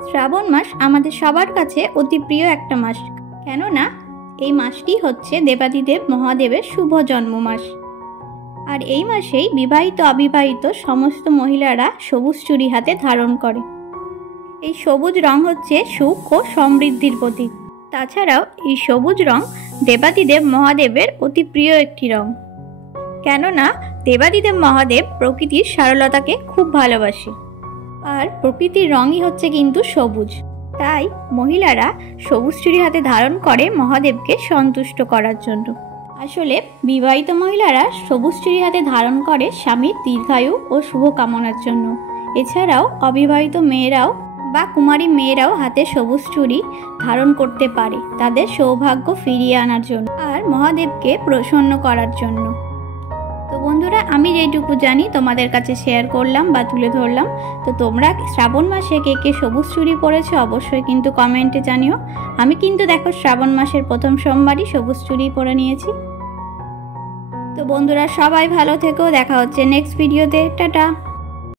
শ্রাবণ মাস আমাদের সবার কাছে অতি প্রিয় একটা মাস, কেননা এই মাসটি হচ্ছে দেবাদিদেব মহাদেবের শুভ জন্ম মাস। আর এই মাসেই বিবাহিত অবিবাহিত সমস্ত মহিলারা সবুজ চুড়ি হাতে ধারণ করে। এই সবুজ রং হচ্ছে সুখ ও সমৃদ্ধির প্রতীক। তাছাড়াও এই সবুজ রং দেবাদিদেব মহাদেবের অতি প্রিয় একটি রং, কেননা দেবাদিদেব মহাদেব প্রকৃতির সরলতাকে খুব ভালোবাসে। আর প্রকৃতির রঙই হচ্ছে কিন্তু সবুজ, তাই মহিলারা সবুজ চুড়ি হাতে ধারণ করে মহাদেবকে সন্তুষ্ট করার জন্য। আসলে বিবাহিত মহিলারা সবুজ চুড়ি হাতে ধারণ করে স্বামীর দীর্ঘায়ু ও শুভ কামনার জন্য। এছাড়াও অবিবাহিত মেয়েরাও বা কুমারী মেয়েরাও হাতে সবুজ চুড়ি ধারণ করতে পারে তাদের সৌভাগ্য ফিরিয়ে আনার জন্য আর মহাদেবকে প্রসন্ন করার জন্য। তো বন্ধুরা, আমি যেটুকু জানি তোমাদের কাছে শেয়ার করলাম বা তুলে ধরলাম। তো তোমরা শ্রাবণ মাসে কে কে সবুজ চুড়ি পরেছো অবশ্যই কিন্তু কমেন্টে জানিও। আমি কিন্তু দেখো শ্রাবণ মাসের প্রথম সোমবারই সবুজ চুড়ি পরে নিয়েছি। তো বন্ধুরা, সবাই ভালো থেকো, দেখা হচ্ছে নেক্সট ভিডিওতে। টাটা।